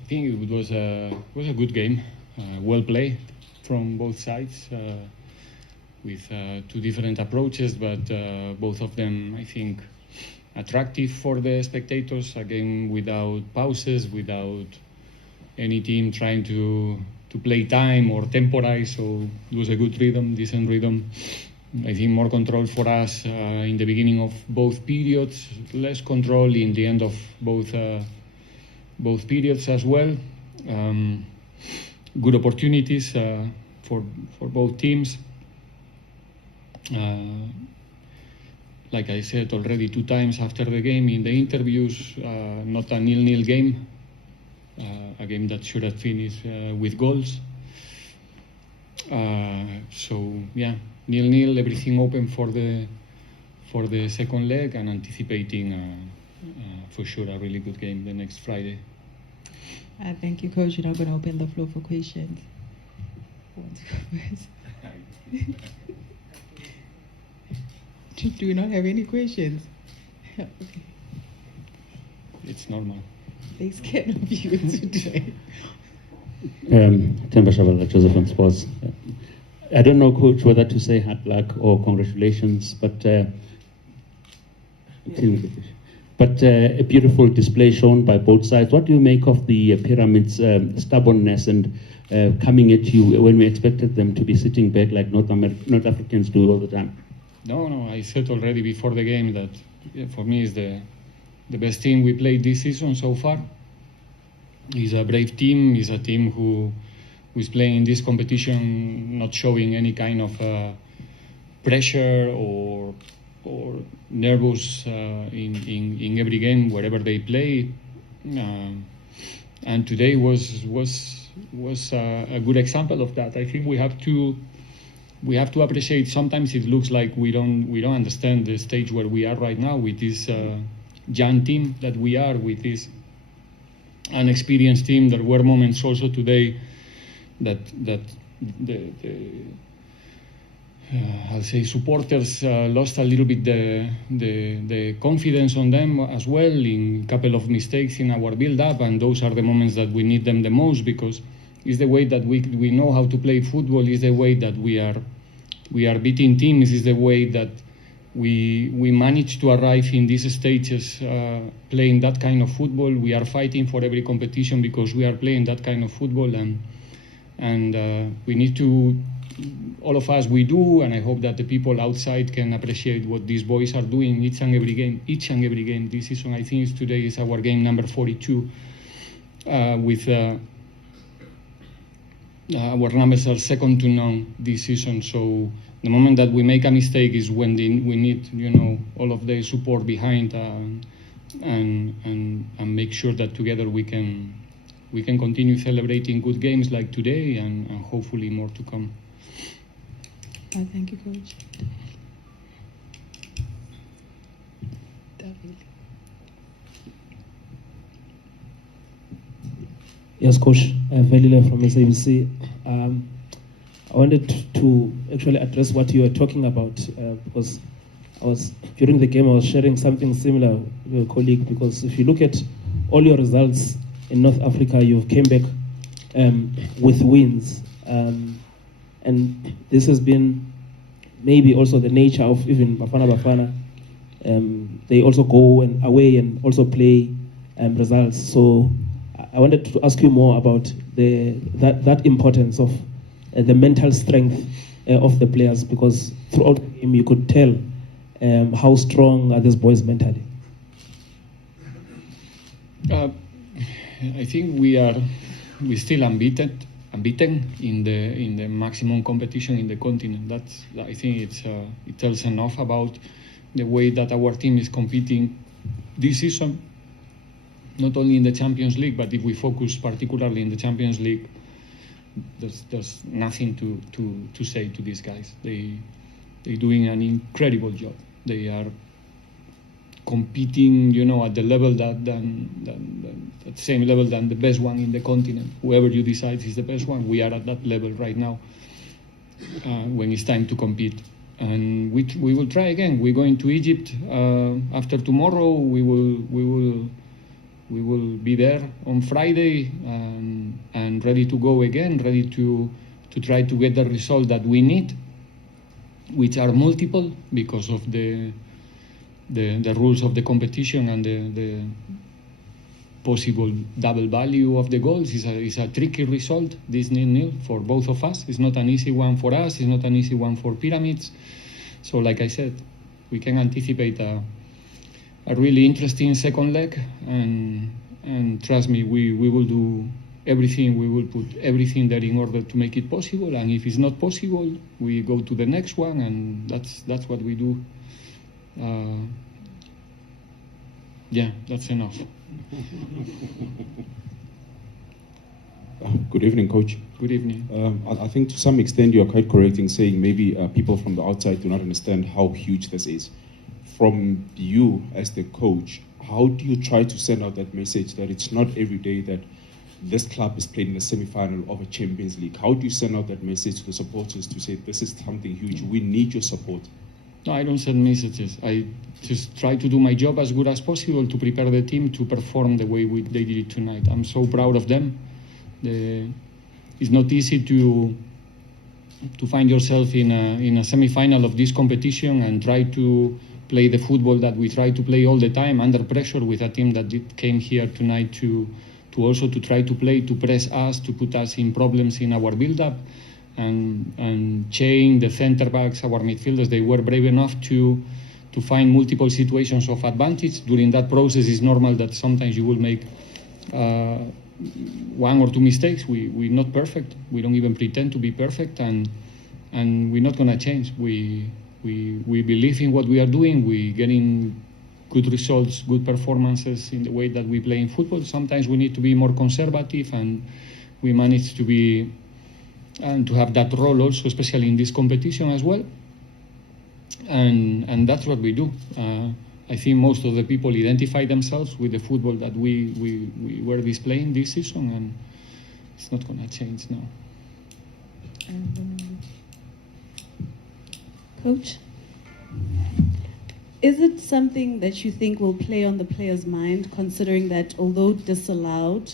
I think it was a good game, well played from both sides, with two different approaches, but both of them, I think, attractive for the spectators. A game without pauses, without any team trying to play time or temporize, so it was a good rhythm, decent rhythm. I think more control for us in the beginning of both periods, less control in the end of both periods as well. Good opportunities for both teams. Like I said already 2 times after the game in the interviews, not a 0-0 game, a game that should have finished with goals. So yeah, 0-0, everything open for the second leg, and anticipating for sure a really good game the next Friday. Thank you, Coach. You're now going to open the floor for questions. Do we not have any questions? Okay. It's normal. They scared of you today. Temba Shavala, Joseph on Sports. I don't know, Coach, whether to say hard luck or congratulations, but a beautiful display shown by both sides. What do you make of the Pyramids' stubbornness and coming at you when we expected them to be sitting back like North Africans do all the time? No, I said already before the game that for me is the best team we played this season so far. It's a brave team. It's a team who is playing in this competition, not showing any kind of pressure or nervous in every game wherever they play. And today was a good example of that. I think we have to appreciate. Sometimes it looks like we don't understand the stage where we are right now with this young team that we are, with this unexperienced team. There were moments also today that I'll say supporters lost a little bit the confidence on them as well, in a couple of mistakes in our build-up, and those are the moments that we need them the most, because it's the way that we know how to play football, is the way that we are beating teams, is the way that we manage to arrive in these stages playing that kind of football. We are fighting for every competition because we are playing that kind of football, and we need to, all of us, we do, and I hope that the people outside can appreciate what these boys are doing each and every game this season. I think today is our game number 42 with our numbers are second to none this season. So the moment that we make a mistake is when we need, all of the support behind and make sure that together we can continue celebrating good games like today and hopefully more to come. Thank you, Coach. David. Yes, Coach. Velila from SABC. I wanted to actually address what you were talking about because during the game I was sharing something similar with your colleague, because if you look at all your results in North Africa, you came back with wins. And this has been maybe also the nature of even Bafana. They also go away and also play results. So I wanted to ask you more about that importance of the mental strength of the players, because throughout the game you could tell how strong are these boys mentally. I think we're still unbeaten in the maximum competition in the continent. I think it tells enough about the way that our team is competing this season, not only in the Champions League, but if we focus particularly in the Champions League, there's nothing to say to these guys. They're doing an incredible job. They are competing, at the level at the same level than the best one in the continent. Whoever you decide is the best one, we are at that level right now. When it's time to compete, and we will try again. We're going to Egypt after tomorrow. We will we will be there on Friday and ready to go again, ready to try to get the result that we need, which are multiple because of the rules of the competition and the possible double value of the goals. Is a tricky result, this 0-0 for both of us. It's not an easy one for us, it's not an easy one for Pyramids. So like I said, we can anticipate a really interesting second leg, and trust me, we will do everything, we will put everything there in order to make it possible, and if it's not possible, we go to the next one, and that's what we do. Yeah, that's enough. Good evening, Coach. Good evening. I think to some extent you are quite correct in saying maybe people from the outside do not understand how huge this is. From you as the coach, how do you try to send out that message that it's not every day that this club is playing in the semi-final of a Champions League? How do you send out that message to the supporters to say this is something huge, we need your support? No, I don't send messages. I just try to do my job as good as possible to prepare the team to perform the way they did it tonight. I'm so proud of them. It's not easy to find yourself in a semi-final of this competition and try to play the football that we try to play all the time under pressure with a team that came here tonight to also to try to play, to press us, to put us in problems in our build-up, and chain the center backs, our midfielders. They were brave enough to find multiple situations of advantage. During that process, it's normal that sometimes you will make one or two mistakes. We're not perfect. We don't even pretend to be perfect, and we're not going to change. We believe in what we are doing. We're getting good results, good performances in the way that we play in football. Sometimes we need to be more conservative, and we manage to be and to have that role also, especially in this competition as well. And that's what we do. I think most of the people identify themselves with the football that we were displaying this season, and it's not going to change now. Coach, is it something that you think will play on the player's mind, considering that although disallowed,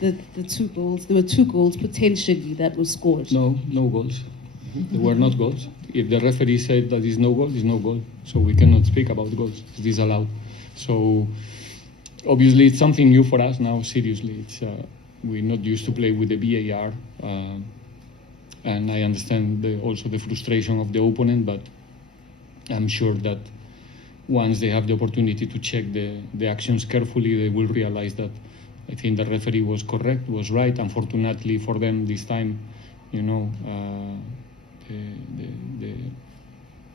the two goals, there were two goals potentially that were scored? No goals. There were not goals. If the referee said that is no goal, is no goal. So we cannot speak about goals. It's disallowed. So obviously it's something new for us now. Seriously, we're not used to play with the VAR, and I understand also the frustration of the opponent. But I'm sure that once they have the opportunity to check the actions carefully, they will realize that I think the referee was correct, was right. Unfortunately for them this time,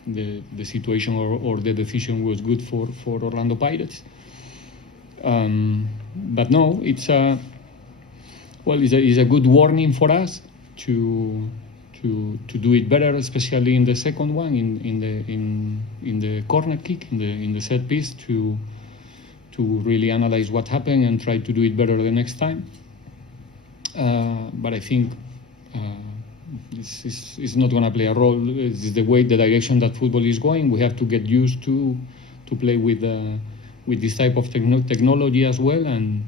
the situation or the decision was good for Orlando Pirates. But no, it's a good warning for us to do it better, especially in the second one, in the corner kick, in the set piece, to really analyze what happened and try to do it better the next time. But I think this is not going to play a role. It's the way, the direction that football is going. We have to get used to play with this type of technology as well, and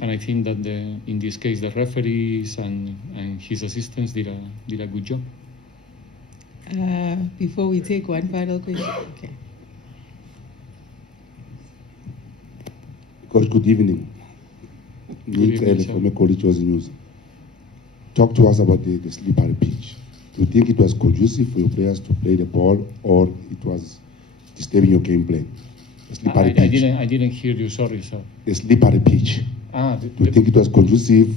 I think that in this case the referees and his assistants did a good job. Before we take one final question, okay. Coach, good evening. Good evening, from a College News. Talk to us about the slippery pitch. Do you think it was conducive for your players to play the ball, or it was disturbing your game plan? The slippery pitch. I didn't hear you. Sorry, sir. The slippery pitch. Do you think it was conducive,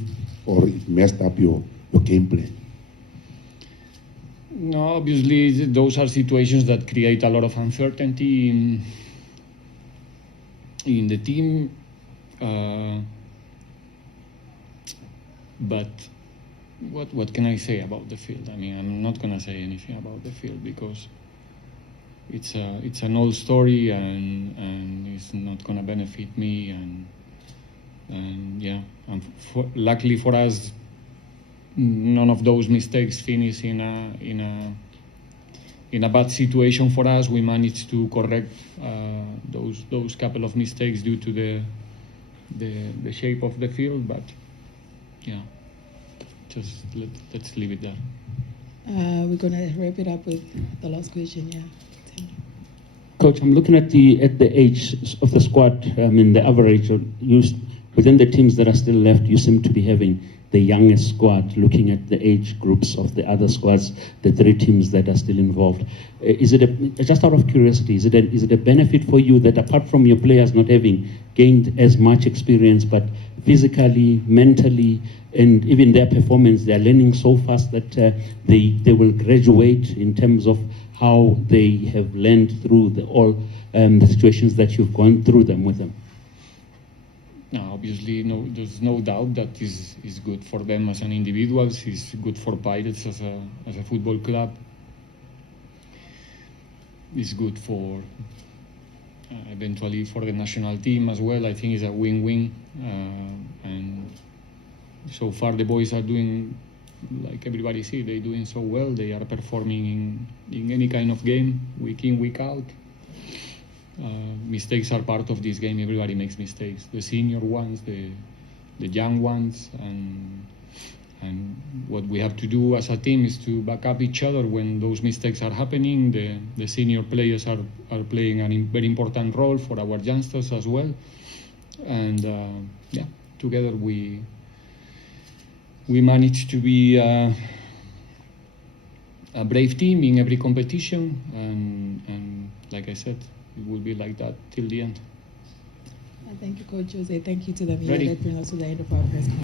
or it messed up your game plan? No, obviously those are situations that create a lot of uncertainty in the team. But what can I say about the field? I mean, I'm not gonna say anything about the field because it's an old story and it's not gonna benefit me. And yeah, luckily for us, none of those mistakes finish in a bad situation for us. We managed to correct those couple of mistakes due to the shape of the field, but yeah, just let's leave it there. We're going to wrap it up with the last question, yeah. Coach, I'm looking at the age of the squad. I mean, the average within the teams that are still left, you seem to be having the youngest squad. Looking at the age groups of the other squads, the 3 teams that are still involved, is it just out of curiosity? Is it a benefit for you that apart from your players not having gained as much experience, but physically, mentally, and even their performance, they are learning so fast that they will graduate in terms of how they have learned through the situations that you've gone through them with them? Now, obviously, there's no doubt that is good for them as an individuals. It's good for Pirates as a football club. It's good for eventually for the national team as well. I think it's a win-win, and so far the boys are doing, like everybody see, they're doing so well. They are performing in any kind of game, week in, week out. Mistakes are part of this game. Everybody makes mistakes. The senior ones, the young ones, and what we have to do as a team is to back up each other when those mistakes are happening. The senior players are playing a very important role for our youngsters as well. And together we managed to be a brave team in every competition, and like I said, it will be like that till the end. Thank you, Coach Jose. Thank you to the media Ready. that brings us to the end of our press conference.